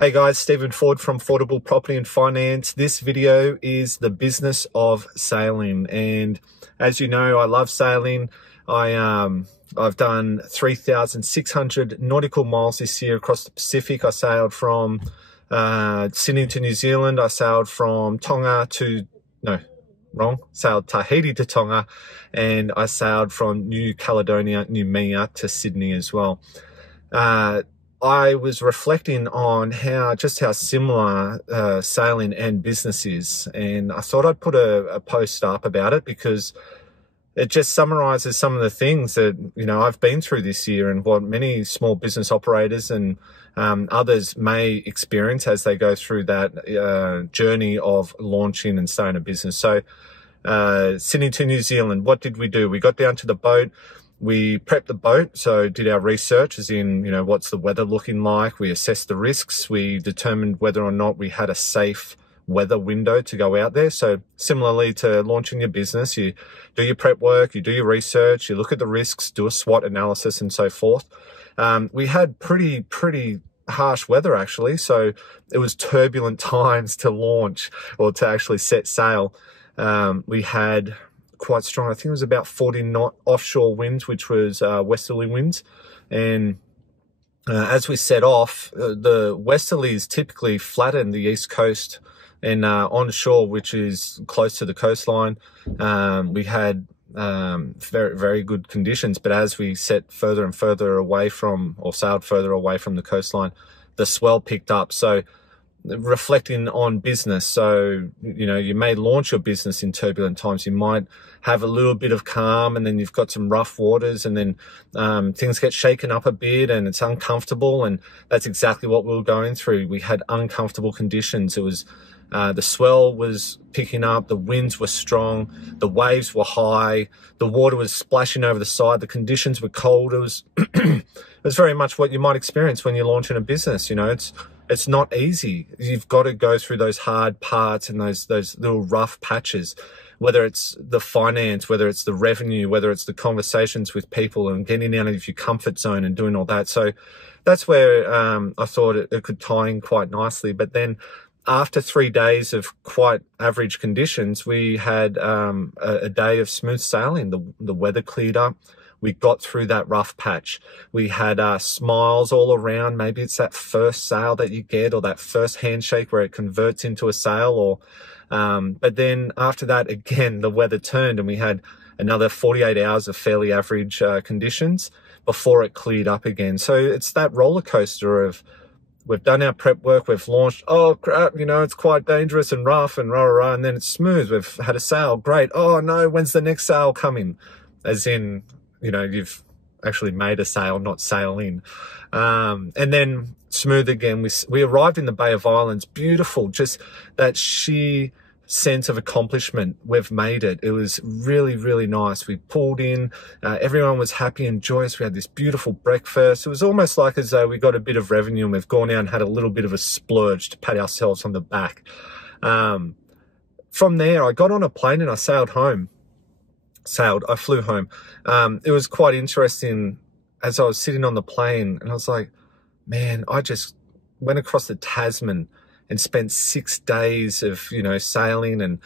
Hey guys, Stephen Ford from Fordable Property and Finance. This video is the business of sailing, and as you know, I love sailing. I've done 3,600 nautical miles this year across the Pacific. I sailed from Sydney to New Zealand. I sailed from Tahiti to Tonga, and I sailed from New Caledonia, Noumea to Sydney as well. I was reflecting on how similar sailing and business is, and I thought I'd put a post up about it because it just summarizes some of the things that I've been through this year and what many small business operators and others may experience as they go through that journey of launching and starting a business. So Sydney to New Zealand, what did we do? We got down to the boat. We prepped the boat, so did our research, as in, what's the weather looking like? We assessed the risks. We determined whether or not we had a safe weather window to go out there. So similarly to launching your business, you do your prep work, you do your research, you look at the risks, do a SWOT analysis and so forth. We had pretty harsh weather actually, so it was turbulent times to launch or to actually set sail. We had quite strong, I think it was about 40 knot offshore winds, which was westerly winds. And as we set off, the westerlies typically flatten the east coast, and onshore, which is close to the coastline, we had very good conditions. But as we set further and further away from, or sailed further away from the coastline, the swell picked up. So reflecting on business, so you may launch your business in turbulent times. You might have a little bit of calm, and then you've got some rough waters, and then things get shaken up a bit and it's uncomfortable. And that's exactly what we were going through. We had uncomfortable conditions. It was the swell was picking up, the winds were strong, the waves were high, the water was splashing over the side, the conditions were cold. It was it was very much what you might experience when you're launching a business. It's not easy. You've got to go through those hard parts and those little rough patches, whether it's the finance, whether it's the revenue, whether it's the conversations with people and getting out of your comfort zone and doing all that. So that's where I thought it could tie in quite nicely. But then after 3 days of quite average conditions, we had a day of smooth sailing. The weather cleared up. We got through that rough patch. We had smiles all around. Maybe it's that first sail that you get, or that first handshake where it converts into a sail. Or, but then after that, again, the weather turned, and we had another 48 hours of fairly average conditions before it cleared up again. So it's that roller coaster of, we've done our prep work, we've launched, oh crap, it's quite dangerous and rough and rah, and then it's smooth. We've had a sail, great. Oh no, when's the next sail coming? As in, you've actually made a sail, not sail in. And then smooth again. We arrived in the Bay of Islands, beautiful, just that sheer sense of accomplishment. We've made it. It was really nice. We pulled in, everyone was happy and joyous. We had this beautiful breakfast. It was almost like as though we got a bit of revenue and we've gone out and had a little bit of a splurge to pat ourselves on the back. From there, I got on a plane and I sailed home. I flew home. It was quite interesting as I was sitting on the plane, and I was like, man, I just went across the Tasman and spent 6 days of, sailing. And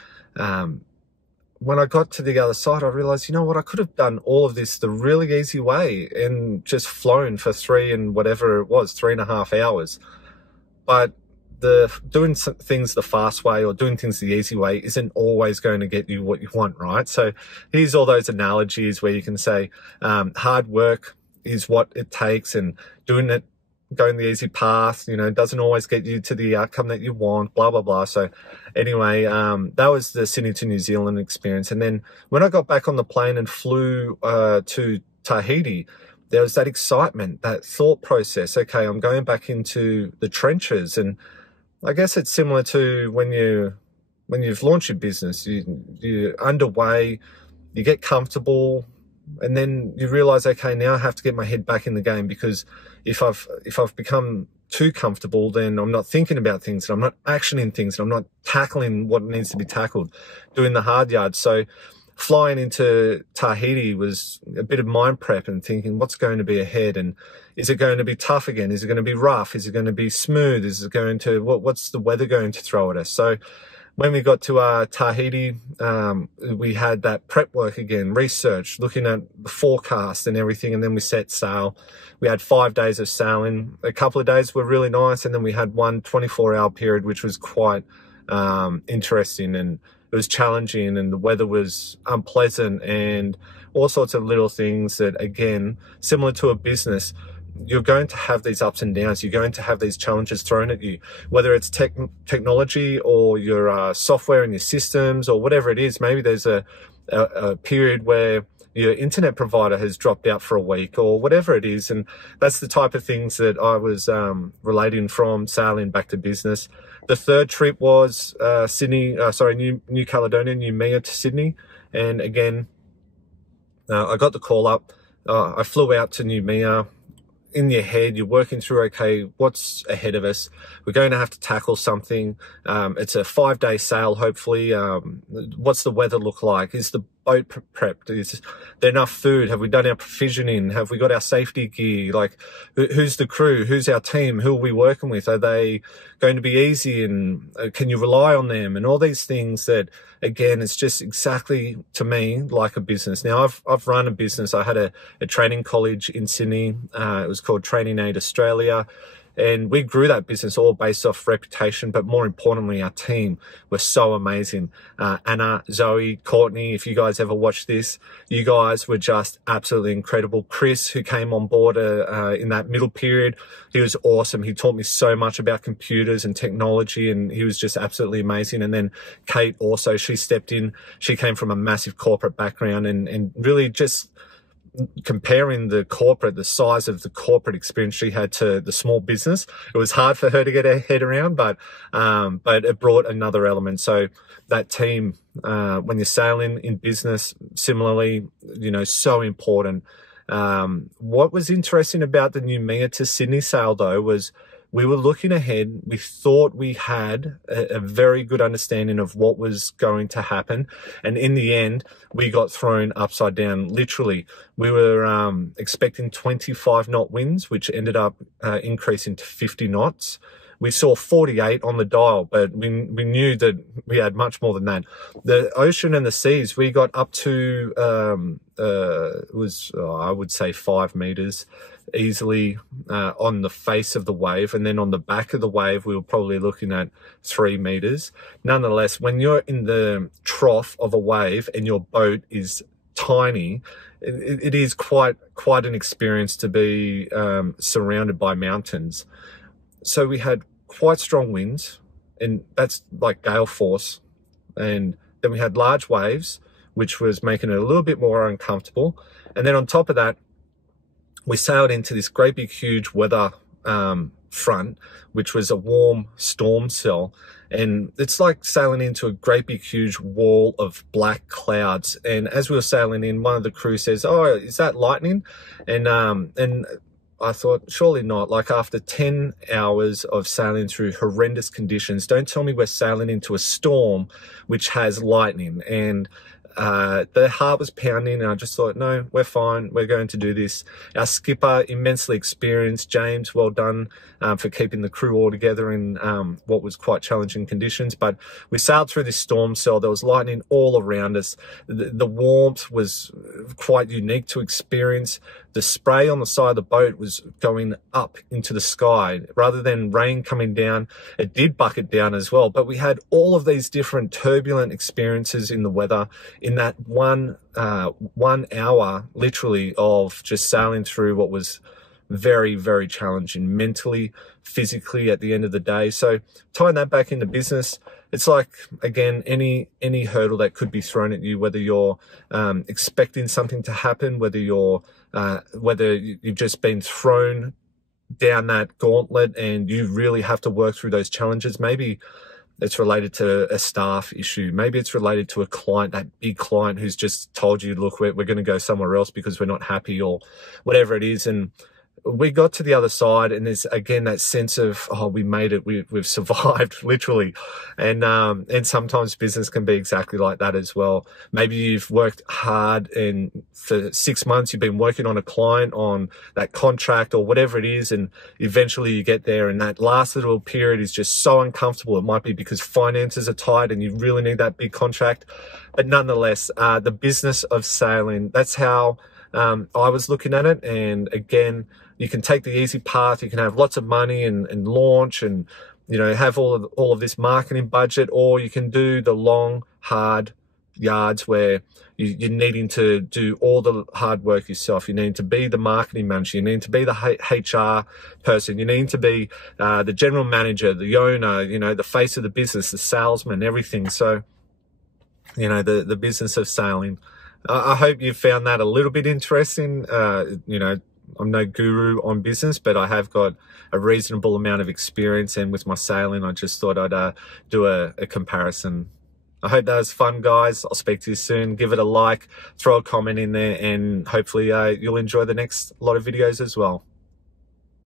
when I got to the other side, I realized, what, I could have done all of this the really easy way and just flown for 3.5 hours. But doing things the fast way or doing things the easy way isn't always going to get you what you want, right? So here's all those analogies where you can say hard work is what it takes, and going the easy path, doesn't always get you to the outcome that you want, blah, blah, blah. So anyway, that was the Sydney to New Zealand experience. And then when I got back on the plane and flew to Tahiti, there was that excitement, that thought process. Okay, I'm going back into the trenches. And I guess it's similar to when you've launched your business, you're underway, you get comfortable, and then you realize, okay, now I have to get my head back in the game, because if I've become too comfortable, then I'm not thinking about things, and I'm not actioning things, and I'm not tackling what needs to be tackled, doing the hard yards. So flying into Tahiti was a bit of mind prep and thinking what's going to be ahead, and is it going to be tough again? Is it going to be rough? Is it going to be smooth? Is it going to, what's the weather going to throw at us? So when we got to Tahiti, we had that prep work again, research, looking at the forecast and everything, and then we set sail. We had 5 days of sailing. A couple of days were really nice, and then we had one 24-hour period, which was quite interesting, and it was challenging, and the weather was unpleasant, and all sorts of little things that, again, similar to a business, you're going to have these ups and downs. You're going to have these challenges thrown at you, whether it's technology or your software and your systems or whatever it is. Maybe there's a period where your internet provider has dropped out for a week or whatever it is. And that's the type of things that I was relating from sailing back to business. The third trip was New Caledonia, Noumea to Sydney. And again, I got the call up. I flew out to Noumea. In your head, you're working through, okay, what's ahead of us? We're going to have to tackle something. It's a 5-day sail, hopefully. What's the weather look like? Is the boat prepped? Is there enough food? Have we done our provisioning? Have we got our safety gear? Like, who's the crew? Who's our team? Who are we working with? Are they going to be easy? And can you rely on them? And all these things that, again, it's just exactly, to me, like a business. Now, I've run a business. I had a training college in Sydney. It was called Training Aid Australia. And we grew that business all based off reputation, but more importantly, our team was so amazing. Anna, Zoe, Courtney, if you guys ever watched this, you guys were just absolutely incredible. Chris, who came on board in that middle period, he was awesome. He taught me so much about computers and technology, and he was just absolutely amazing. And then Kate also, she stepped in. She came from a massive corporate background, and really just comparing the size of the corporate experience she had to the small business, it was hard for her to get her head around, but it brought another element. So that team, when you're sailing in business, similarly, so important. What was interesting about the Noumea to Sydney sail, though, was we were looking ahead. We thought we had a very good understanding of what was going to happen. And in the end, we got thrown upside down. Literally, we were expecting 25 knot winds, which ended up increasing to 50 knots. We saw 48 on the dial, but we knew that we had much more than that. The ocean and the seas, we got up to, I would say 5 meters easily on the face of the wave. And then on the back of the wave, we were probably looking at 3 meters. Nonetheless, when you're in the trough of a wave and your boat is tiny, it is quite an experience to be surrounded by mountains. So we had quite strong winds, and that's like gale force. And then we had large waves, which was making it a little bit more uncomfortable. And then on top of that, we sailed into this great big huge weather front, which was a warm storm cell. And it's like sailing into a great big huge wall of black clouds. And as we were sailing in, one of the crew says, "Oh, is that lightning?" And I thought, surely not. Like, after 10 hours of sailing through horrendous conditions, don't tell me we're sailing into a storm which has lightning. And the heart was pounding, and I just thought, no, we're fine. We're going to do this. Our skipper, immensely experienced, James, well done for keeping the crew all together in what was quite challenging conditions. But we sailed through this storm cell. There was lightning all around us. The warmth was quite unique to experience. The spray on the side of the boat was going up into the sky. Rather than rain coming down, it did bucket down as well. But we had all of these different turbulent experiences in the weather in that 1 hour, literally, of just sailing through what was very, very challenging mentally, physically at the end of the day. So tying that back into business, it's like, again, any hurdle that could be thrown at you, whether you're expecting something to happen, whether you've just been thrown down that gauntlet and you really have to work through those challenges. Maybe it's related to a staff issue. Maybe it's related to a client, that big client who's just told you, look, we're going to go somewhere else because we're not happy, or whatever it is. And we got to the other side, and there's again that sense of, oh, we made it, we've survived, literally. And sometimes business can be exactly like that as well. Maybe you've worked hard, and for 6 months you've been working on a client on that contract or whatever it is, and eventually you get there, and that last little period is just so uncomfortable. It might be because finances are tight and you really need that big contract, but nonetheless, the business of sailing, that's how I was looking at it. And again, you can take the easy path. You can have lots of money and launch and, you know, have all of this marketing budget, or you can do the long, hard yards where you're needing to do all the hard work yourself. You need to be the marketing manager. You need to be the HR person. You need to be the general manager, the owner, you know, the face of the business, the salesman, everything. So, you know, the business of sailing. I hope you found that a little bit interesting. You know, I'm no guru on business, but I have got a reasonable amount of experience, and with my sailing, I just thought I'd do a comparison. I hope that was fun, guys. I'll speak to you soon. Give it a like, throw a comment in there, and hopefully you'll enjoy the next lot of videos as well.